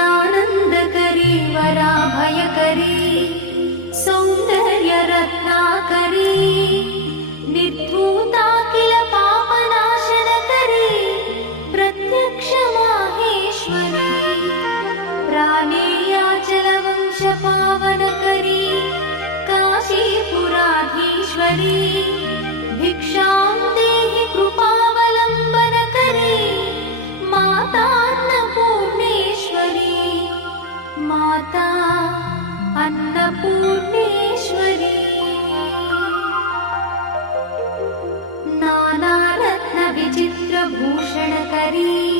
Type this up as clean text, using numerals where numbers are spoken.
नित्यानन्दकरी वराभयकरी सौन्दर्यरत्नाकरी निर्धूताखिल पापनाशनकरी प्रत्यक्ष माहेश्वरी प्राणेयाचलवंशपावनकरी काशीपुराधीश्वरी भिक्षां देहि कृपावलम्बनकरी माता अन्नपूर्णेश्वरी माता अन्नपूर्णेश्वरी नानारत्नविचित्रभूषणकरी